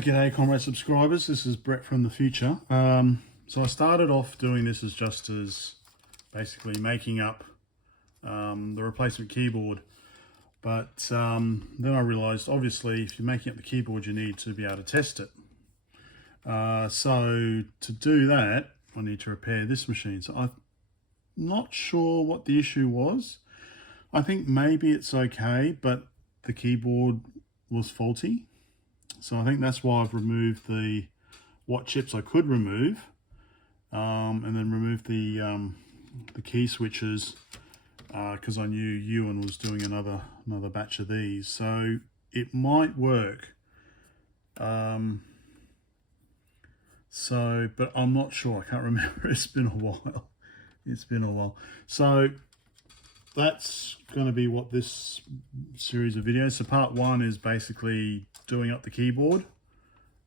G'day comrade subscribers, this is Brett from the future. So I started off doing this as just as basically making up the replacement keyboard, but then I realised obviously if you're making up the keyboard you need to be able to test it. So to do that I need to repair this machine. So I'm not sure what the issue was. I think maybe it's okay, but the keyboard was faulty. So I think that's why I've removed what chips I could remove, and then removed the key switches because I knew Ewan was doing another batch of these. So it might work. But I'm not sure. I can't remember. It's been a while. It's been a while. So that's going to be what this series of videos. So part one is basically doing up the keyboard,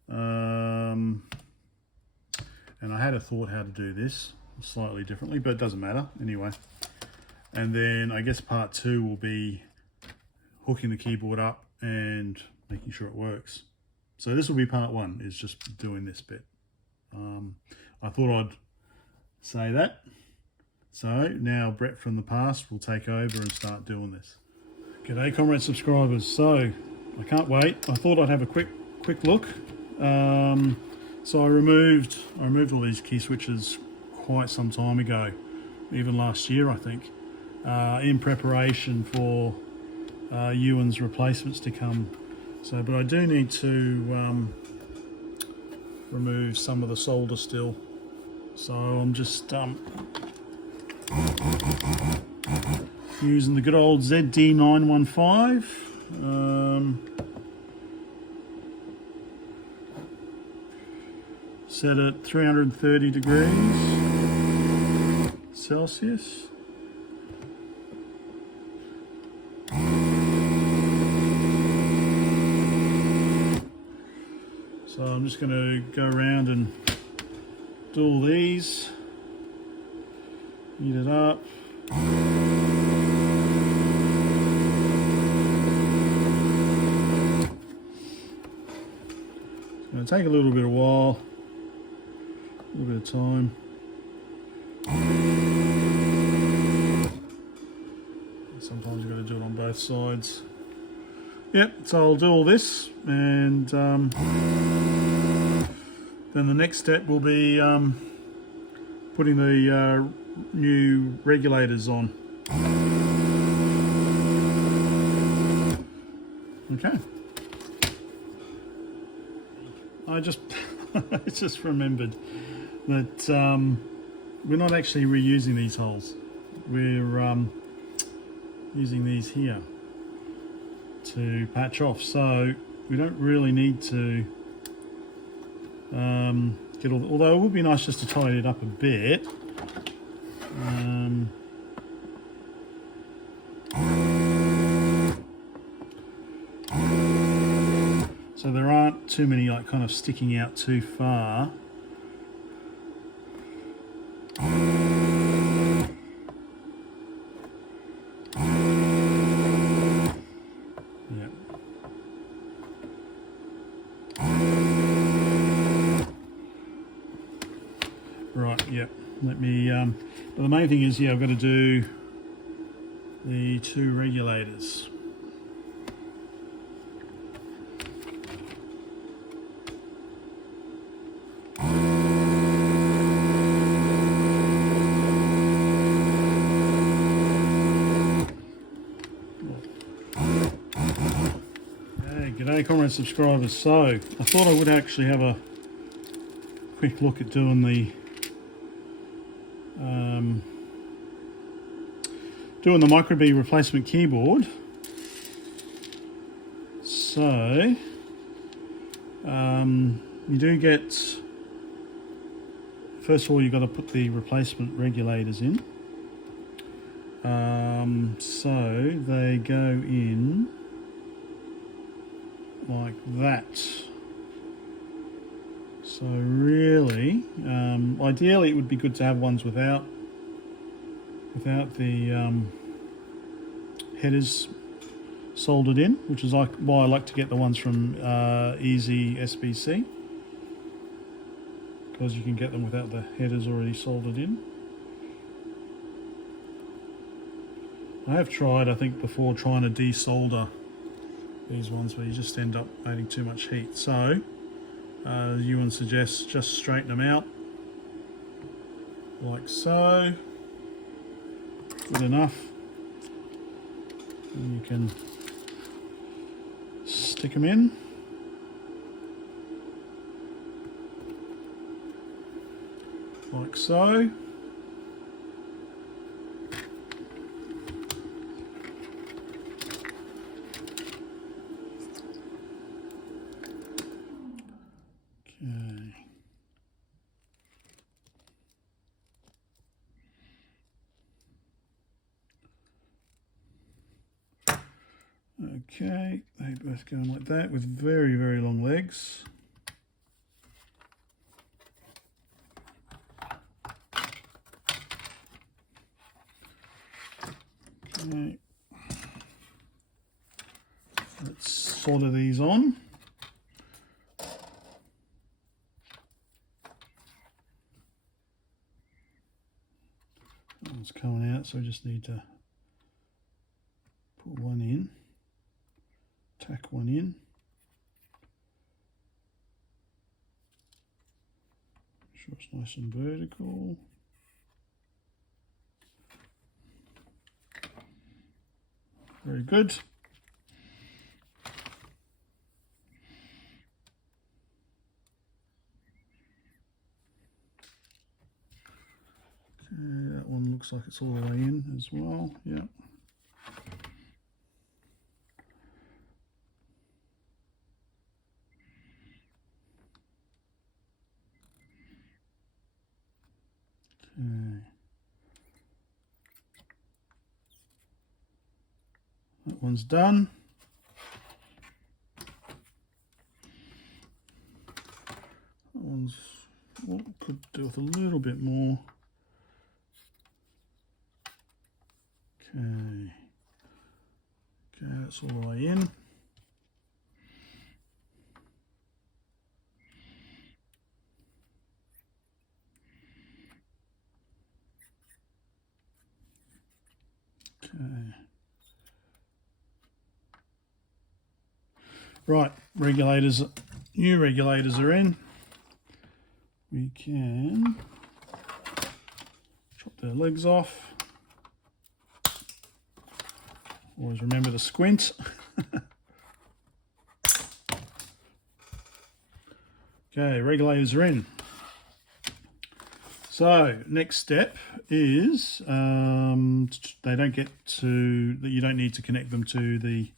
and I had a thought how to do this slightly differently, but it doesn't matter anyway. And then I guess part two will be hooking the keyboard up and making sure it works. So this will be part one, is just doing this bit. I thought I'd say that. So now Brett from the past will take over and start doing this. G'day comrade subscribers. So I can't wait. I thought I'd have a quick look. So I removed all these key switches quite some time ago, even last year I think, in preparation for Ewan's replacements to come. So, but I do need to remove some of the solder still. So I'm just using the good old ZD915. Set at 330 degrees Celsius. So I'm just going to go around and do all these, heat it up. It's going to take a little bit of while, a little bit of time. Sometimes you've got to do it on both sides. Yep, so I'll do all this, and then the next step will be putting the new regulators on. Okay. I just remembered that we're not actually reusing these holes. We're using these here to patch off, so we don't really need to get all, although it would be nice just to tidy it up a bit. So there aren't too many like kind of sticking out too far. Right, yep. Let me, but the main thing is, yeah, I've got to do the two regulators. Hey, g'day comrade subscribers. So, I thought I would actually have a quick look at doing the Microbee replacement keyboard. So you do get, first of all, you've got to put the replacement regulators in. So they go in like that. So really, ideally it would be good to have ones without the headers soldered in, which is why I like to get the ones from Easy SBC, because you can get them without the headers already soldered in. I have tried, I think before, trying to desolder these ones, where you just end up adding too much heat. So Ewan suggests just straighten them out like so. Good enough. And you can stick them in. Like so. Okay, they both go like that with very, very long legs. Okay, let's solder these on. That one's coming out, so we just need to put one in. Tack one in. Make sure it's nice and vertical. Very good. Okay, that one looks like it's all the way in as well. Yeah. Okay. That one's done. That one's, well, could do with a little bit more. Okay. Okay, that's all the way in. Okay. Right, regulators, new regulators are in. We can chop their legs off. Always remember to squint. Okay, regulators are in. So next step is they don't get to, you don't need to connect them to the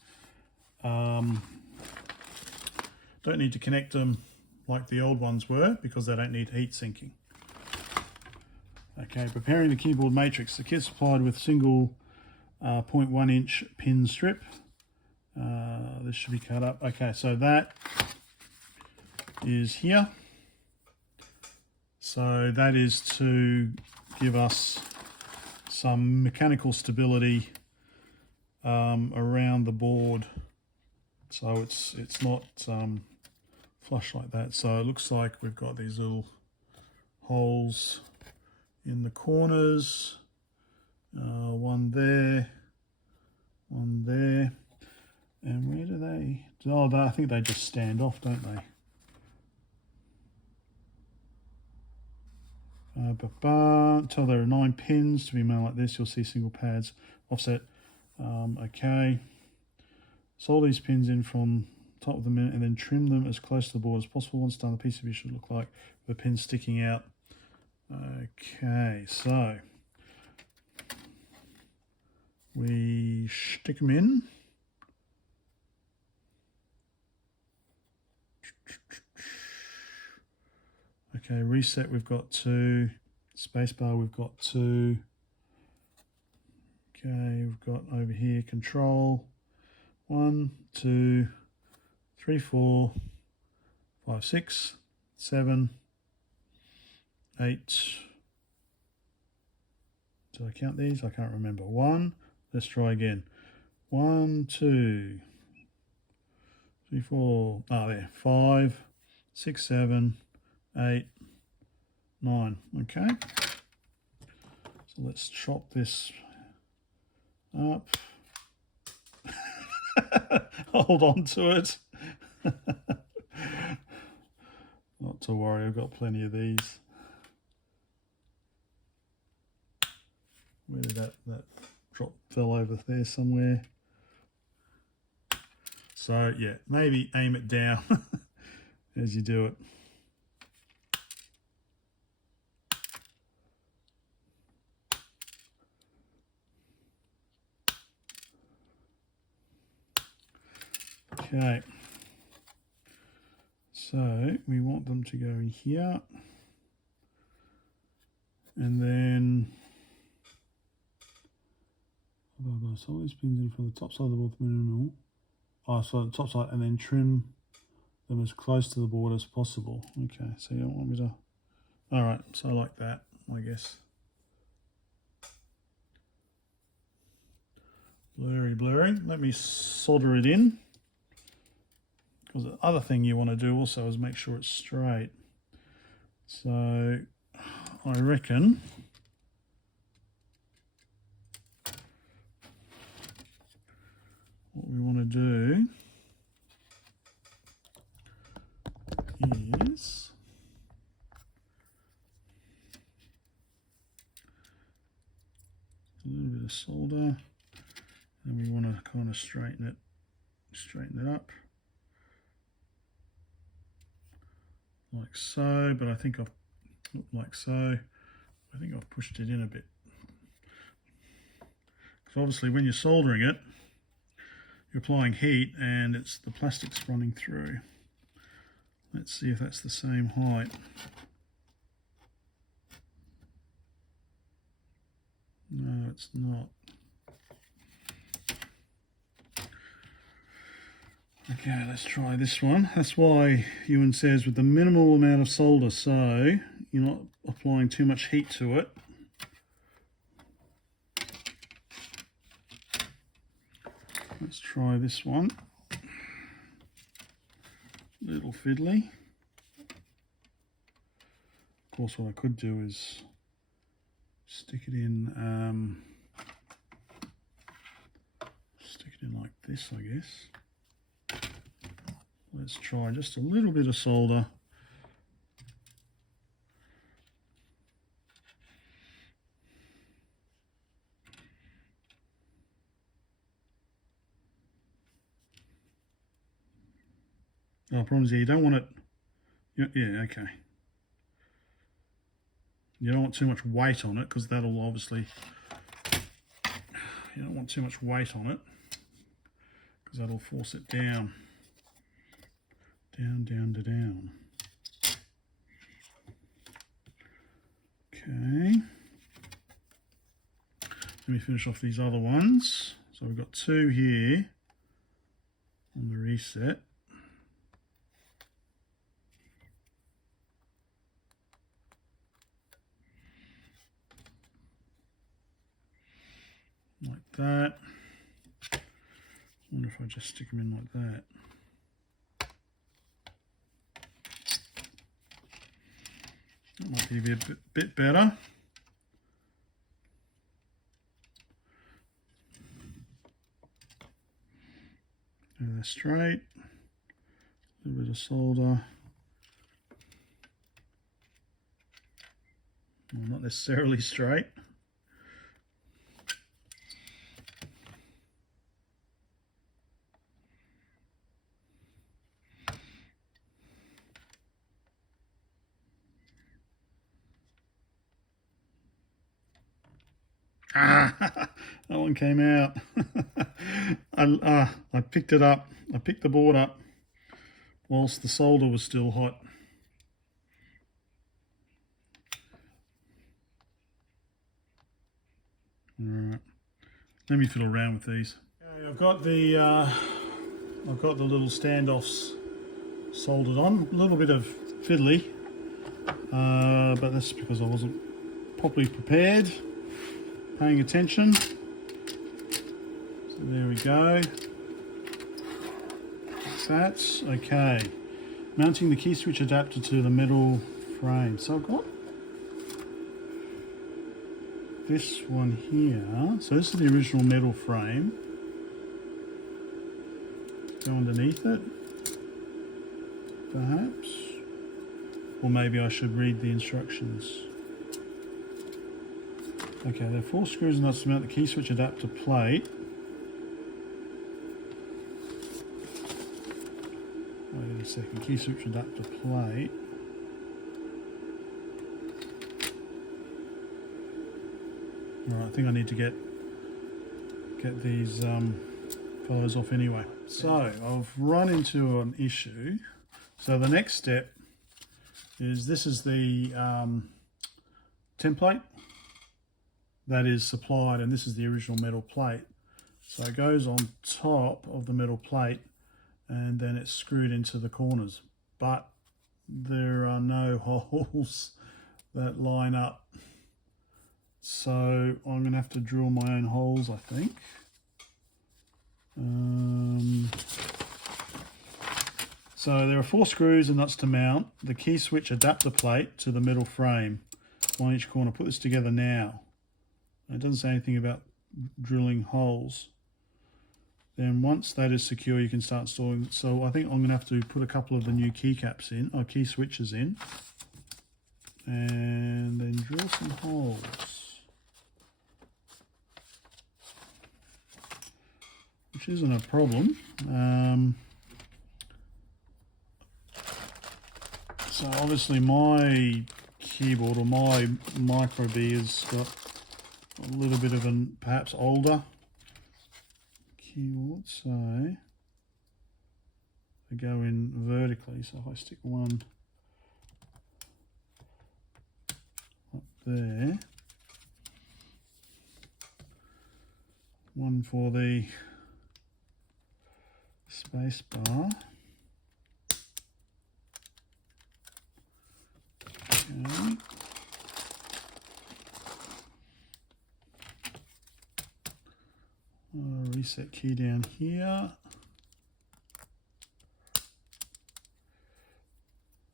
don't need to connect them like the old ones were, because they don't need heat sinking. Okay, preparing the keyboard matrix. The kit supplied with single 0.1 inch pin strip. This should be cut up. Okay, so that is here. So that is to give us some mechanical stability around the board, so it's not flush like that. So it looks like we've got these little holes in the corners, one there, and where do they? Oh, I think they just stand off, don't they? Until there are 9 pins to be mounted like this. You'll see single pads offset. Okay, solder these pins in from top of the minute and then trim them as close to the board as possible. Once done, the PCB should look like the pins sticking out. Okay, so we stick them in. Okay, reset, we've got 2. Spacebar, we've got 2. Okay, we've got over here control. 1, 2, 3, 4, 5, 6, 7, 8. Did I count these? I can't remember. 1. Let's try again. 1, 2, 3, 4, oh there, 5, 6, 7, 8, 9. Okay. So let's chop this up. Hold on to it. Not to worry, I've got plenty of these. Where did that drop fell over there somewhere? So yeah, maybe aim it down as you do it. Okay, so we want them to go in here, and then so these pins in from the top side of the board to the middle. Oh, so the top side, and then trim them as close to the board as possible. Okay, so you don't want me to. All right, so like that, I guess. Blurry. Let me solder it in. Because the other thing you want to do also is make sure it's straight. So I reckon what we want to do is a little bit of solder, and we want to kind of straighten it up like so, but I think I've pushed it in a bit, because obviously when you're soldering it, you're applying heat and it's the plastic's running through. Let's see if that's the same height. No, it's not. Okay, let's try this one. That's why Ewan says with the minimal amount of solder, so you're not applying too much heat to it. Let's try this one. Little fiddly. Of course, what I could do is stick it in like this, I guess. Let's try just a little bit of solder. Oh, problem is here, you don't want it, yeah, okay. You don't want too much weight on it, because that'll obviously, you don't want too much weight on it, because that'll force it down. Down. Okay. Let me finish off these other ones. So we've got 2 here on the reset. Like that. I wonder if I just stick them in like that. That might be a bit better. Go there straight. A little bit of solder. Well, not necessarily straight. Ah, that one came out. I picked it up. I picked the board up whilst the solder was still hot. All right, let me fiddle around with these. Okay, I've got the little standoffs soldered on. A little bit of fiddly, but that's because I wasn't properly prepared. Paying attention. So There we go. That's okay. Mounting the key switch adapter to the metal frame. So I've got this one here. So this is the original metal frame. Go underneath it, perhaps. Or maybe I should read the instructions. Okay, there are 4 screws and nuts to mount the key switch adapter plate. Wait a second, key switch adapter plate. Alright, I think I need to get these fellows off anyway. So I've run into an issue. So the next step is, this is the template that is supplied, and this is the original metal plate. So it goes on top of the metal plate and then it's screwed into the corners, but there are no holes that line up, so I'm gonna have to drill my own holes, I think. So there are 4 screws and nuts to mount the key switch adapter plate to the metal frame, one each corner. Put this together now. It doesn't say anything about drilling holes. Then once that is secure, you can start installing. So I think I'm going to have to put a couple of the new keycaps in, or key switches in, and then drill some holes, which isn't a problem. So obviously my keyboard, or my Microbee, has got a little bit of an perhaps older keyboard, so they go in vertically. So if I stick one up there, one for the space bar. Okay. Reset key down here.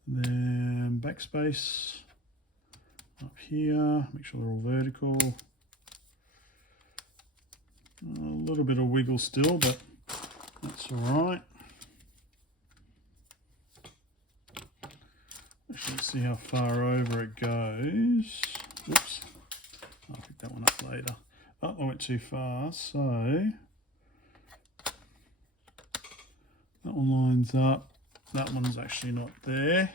Then backspace up here. Make sure they're all vertical. A little bit of wiggle still, but that's all right. Actually, let's see how far over it goes. Oops, I'll pick that one up later. Oh, I went too far, so that one lines up. That one's actually not there.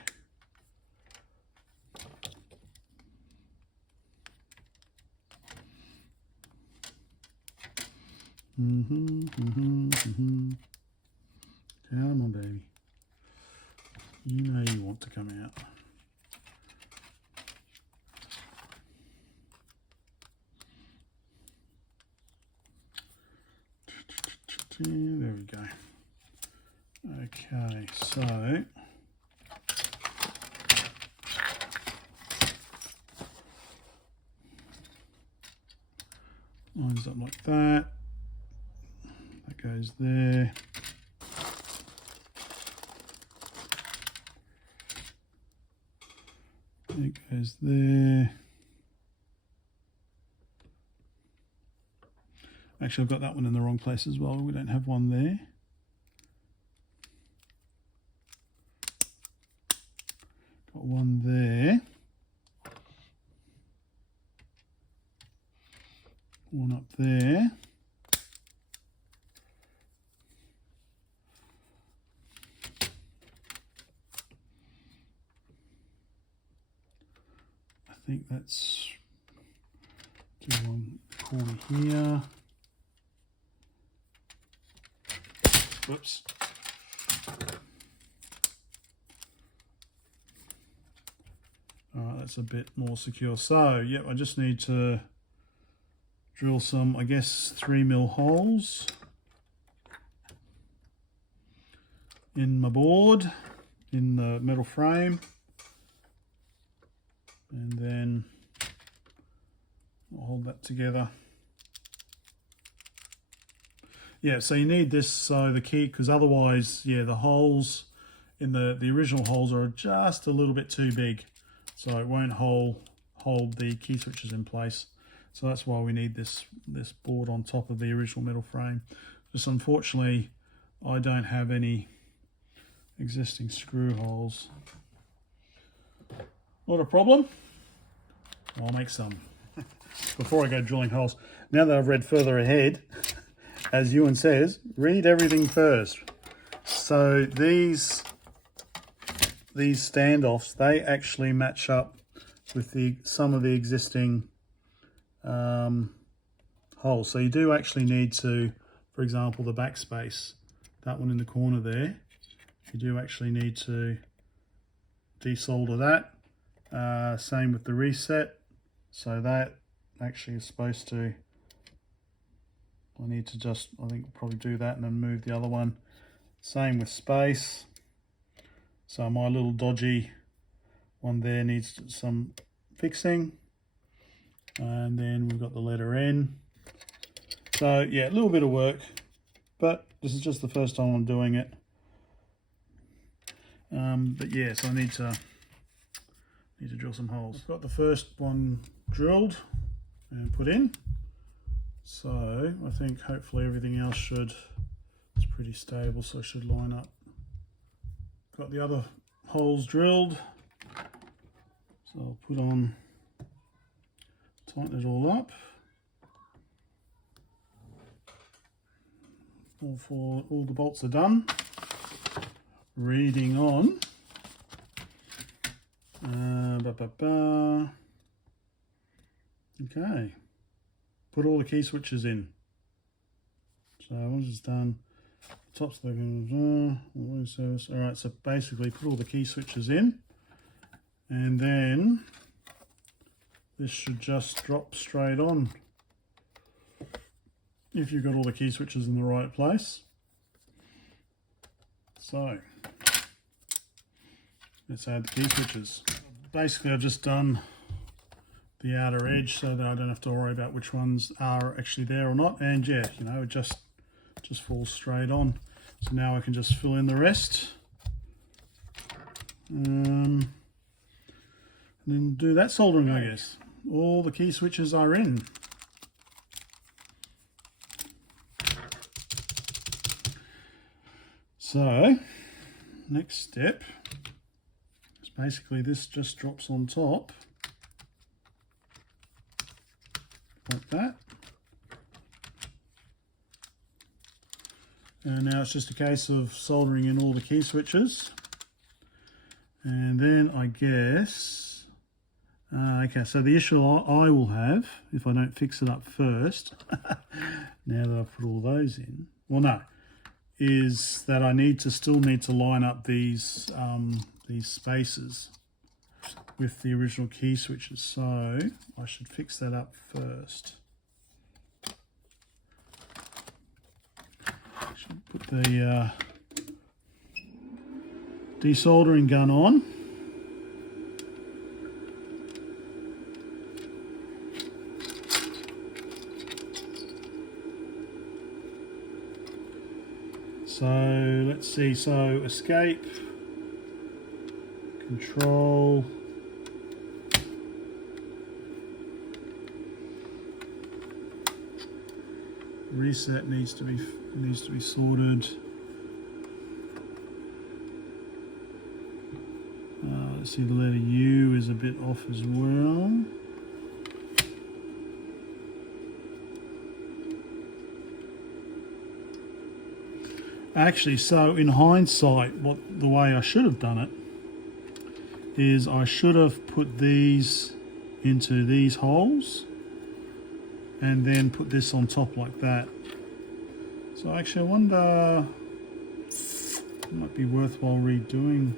Come on, baby. You know you want to come out. There we go. Okay, so lines up like that. That goes there. It goes there. Actually, I've got that one in the wrong place as well. We don't have one there. Got one there. One up there. I think that's do one corner here. Whoops. All right, that's a bit more secure. So, yep, I just need to drill some, I guess, 3mm holes in my board, in the metal frame, and then I'll hold that together. Yeah, so you need this, so the key, because otherwise, yeah, the holes in the original holes are just a little bit too big, so it won't hold the key switches in place. So that's why we need this board on top of the original metal frame. Just unfortunately, I don't have any existing screw holes. Not a problem. I'll make some. Before I go drilling holes, now that I've read further ahead, as Ewan says, read everything first. So these standoffs, they actually match up with some of the existing holes. So you do actually need to, for example, the backspace, that one in the corner there, you do actually need to desolder that. Same with the reset. So that actually is supposed to, I need to just, I think probably do that and then move the other one. Same with space. So my little dodgy one there needs some fixing. And then we've got the letter N. So yeah, a little bit of work, but this is just the first time I'm doing it. But yeah, so I need to drill some holes. I've got the first one drilled and put in. So I think hopefully everything else it's pretty stable, so it should line up. Got the other holes drilled. So I'll put on, tighten it all up. All the bolts are done. Reading on. Okay. Put all the key switches in. So once it's done, top's looking. All right. So basically, put all the key switches in, and then this should just drop straight on if you've got all the key switches in the right place. So let's add the key switches. Basically, I've just done the outer edge so that I don't have to worry about which ones are actually there or not. And yeah, you know, it just falls straight on. So now I can just fill in the rest. And then do that soldering, I guess. All the key switches are in. So, next step is basically this just drops on top, like that. And now it's just a case of soldering in all the key switches. And then I guess, okay, so the issue I will have, if I don't fix it up first, now that I've put all those in, well no, is that I still need to line up these spaces with the original key switches. So I should fix that up first. I should put the desoldering gun on. So let's see, so escape, control, reset needs to be sorted. Let's see, the letter U is a bit off as well. Actually, so in hindsight, the way I should have done it is I should have put these into these holes and then put this on top like that. So actually I wonder, it might be worthwhile redoing.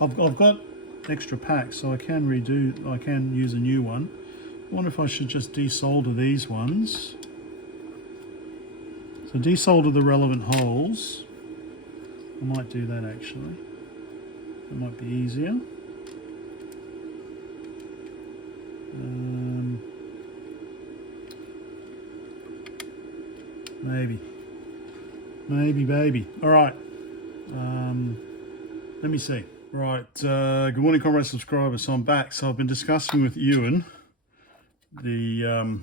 I've got extra packs, so I can use a new one. I wonder if I should just desolder these ones. So desolder the relevant holes. I might do that actually. That might be easier. Maybe. Maybe, baby. All right. Let me see. Right. Good morning, comrade subscribers. So I'm back. So I've been discussing with Ewan the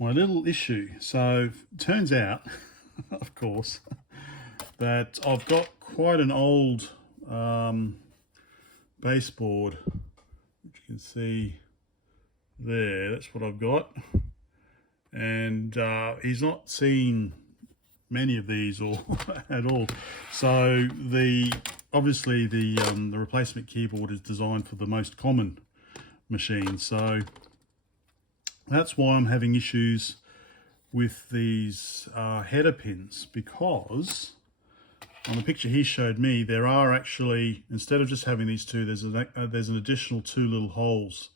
my little issue. So it turns out, of course, that I've got quite an old baseboard, which you can see there. That's what I've got, and he's not seen many of these or at all. So obviously the replacement keyboard is designed for the most common machines. So that's why I'm having issues with these header pins, because on the picture he showed me, there are actually, instead of just having these two, there's an additional two little holes.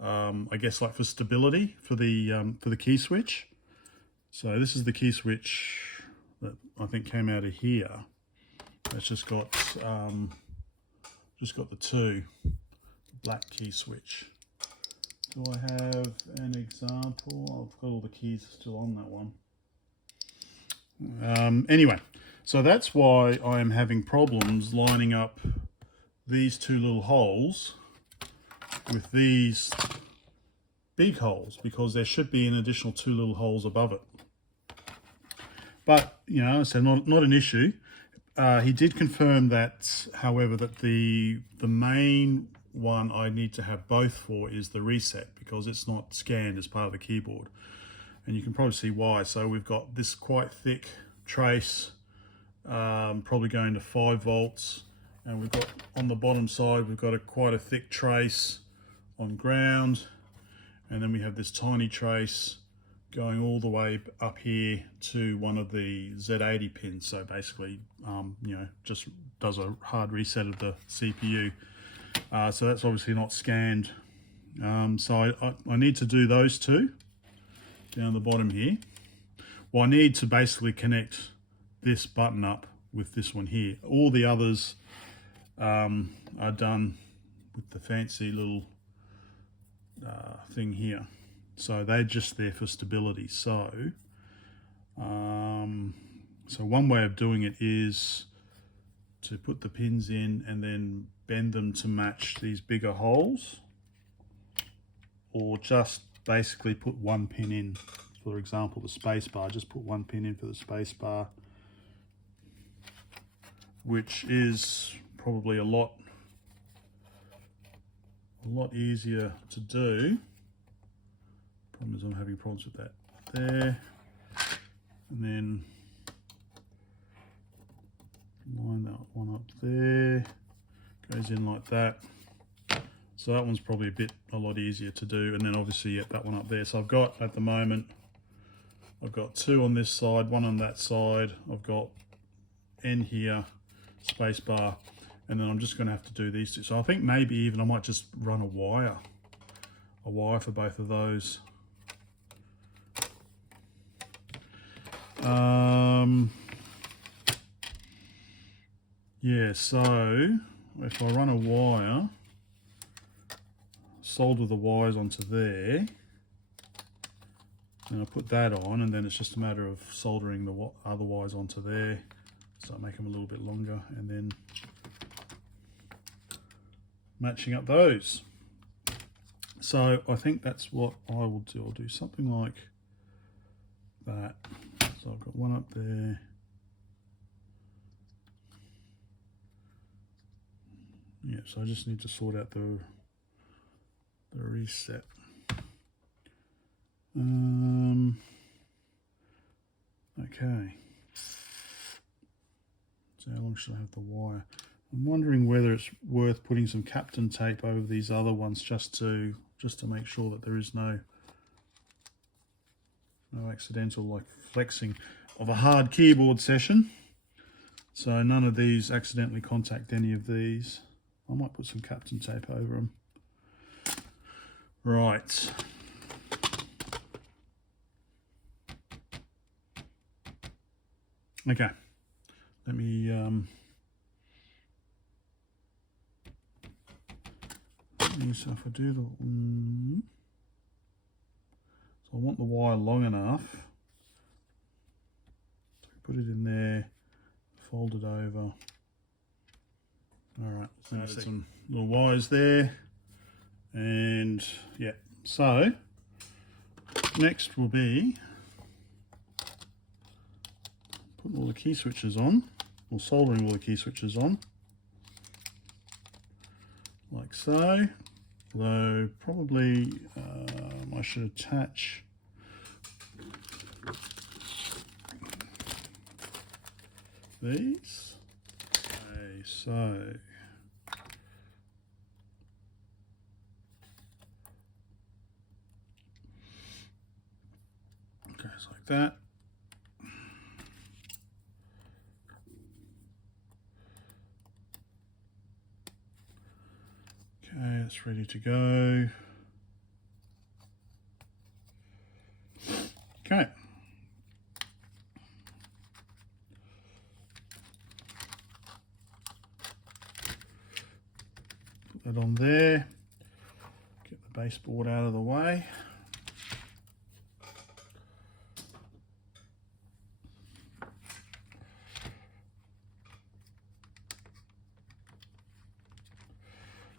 I guess like for stability for the key switch. So this is the key switch that I think came out of here. It's just got the two black key switch. Do I have an example? I've got all the keys still on that one. Anyway, so that's why I am having problems lining up these two little holes with these big holes, because there should be an additional two little holes above it. But, you know, so not an issue. He did confirm that, however, that the main one I need to have both for is the reset, because it's not scanned as part of the keyboard. And you can probably see why. So we've got this quite thick trace, probably going to 5 volts. And we've got on the bottom side, we've got quite a thick trace on ground. And then we have this tiny trace going all the way up here to one of the Z80 pins. So basically, you know, just does a hard reset of the CPU. So that's obviously not scanned. So I need to do those two down the bottom here. Well, I need to basically connect this button up with this one here. All the others are done with the fancy little thing here. So they're just there for stability. So, so one way of doing it is to put the pins in and then bend them to match these bigger holes, or just basically put one pin in. For example, the space bar, just put one pin in for the space bar, which is probably a lot easier to do. Problem is I'm having problems with that there, and then line that one up there, goes in like that. So that one's probably a lot easier to do, and then obviously get that one up there. So I've got, at the moment, I've got two on this side, one on that side. I've got N here, space bar, and then I'm just going to have to do these two. So I think maybe even I might just run a wire for both of those. Yeah, so if I run a wire, solder the wires onto there, and I put that on, and then it's just a matter of soldering the other wires onto there. So I make them a little bit longer, and then matching up those. So I think that's what I will do. I'll do something like that. So I've got one up there. Yeah, so I just need to sort out the reset. Okay. So how long should I have the wire? I'm wondering whether it's worth putting some Captain tape over these other ones just to make sure that there is no accidental like flexing of a hard keyboard session. So none of these accidentally contact any of these. I might put some Captain tape over them. Right. Okay. Let me so if I do the so I want the wire long enough to put it in there, fold it over. All right, so added some little wires there, and yeah, so next will be putting all the key switches on, or soldering all the key switches on, like so. Though probably I should attach these. Okay, so goes like that. Okay, it's ready to go. Okay. Put that on there. Get the baseboard out of the way.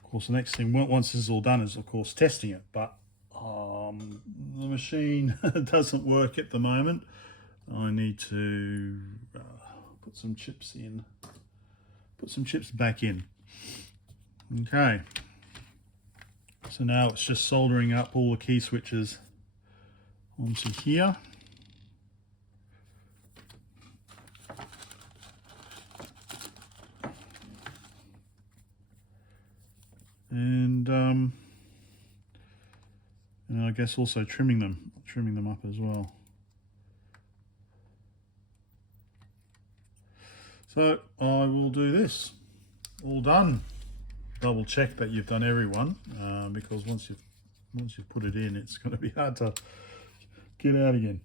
Of course, the next thing, once this is all done, is of course testing it, but the machine doesn't work at the moment. I need to put some chips in, put some chips back in. Okay, so now it's just soldering up all the key switches onto here. And I guess also trimming them up as well. So I will do this. All done. Double check that you've done every one, because once you've put it in, it's going to be hard to get out again.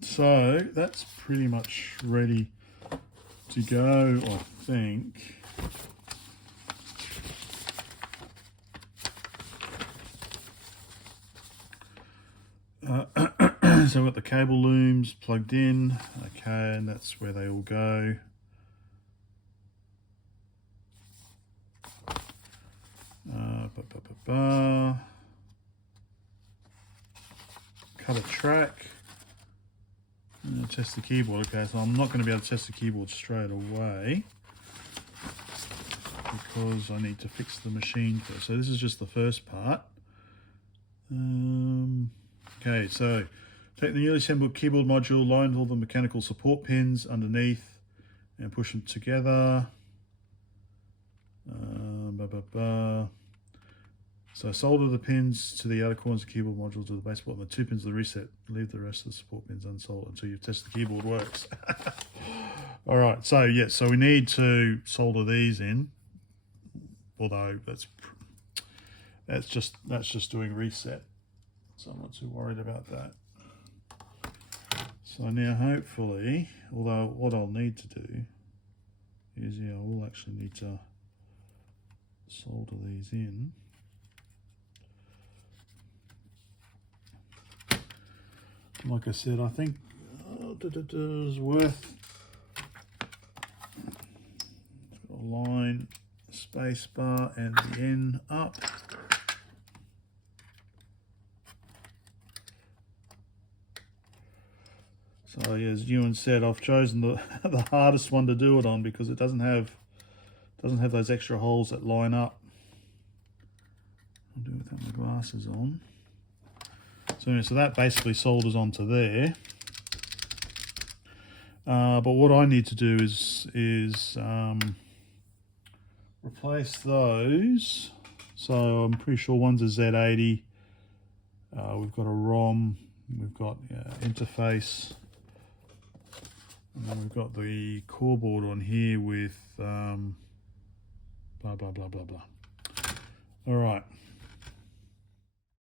So that's pretty much ready to go, I think. So I've got the cable looms plugged in, okay, and that's where they all go. Cut a track. And test the keyboard. Okay, so I'm not going to be able to test the keyboard straight away because I need to fix the machine first. So this is just the first part. Okay, so take the newly assembled keyboard module, line all the mechanical support pins underneath and push them together. So solder the pins to the outer corners of the keyboard module to the baseboard and the 2 pins of the reset. Leave the rest of the support pins unsoldered until you've tested the keyboard works. All right, so yeah, so we need to solder these in, although that's just doing reset. So I'm not too worried about that. So now hopefully, although what I'll need to do is, yeah, I will actually need to solder these in. Like I said, I think it's worth a line, space bar, and the N up. So yeah, as Ewan said, I've chosen the hardest one to do it on because it doesn't have those extra holes that line up. I'll do it without my glasses on. So anyway, so that basically solders onto there. But what I need to do is replace those. So I'm pretty sure one's a Z80. We've got a ROM. We've got interface. And then we've got the core board on here with blah, blah, blah, blah, blah. All right.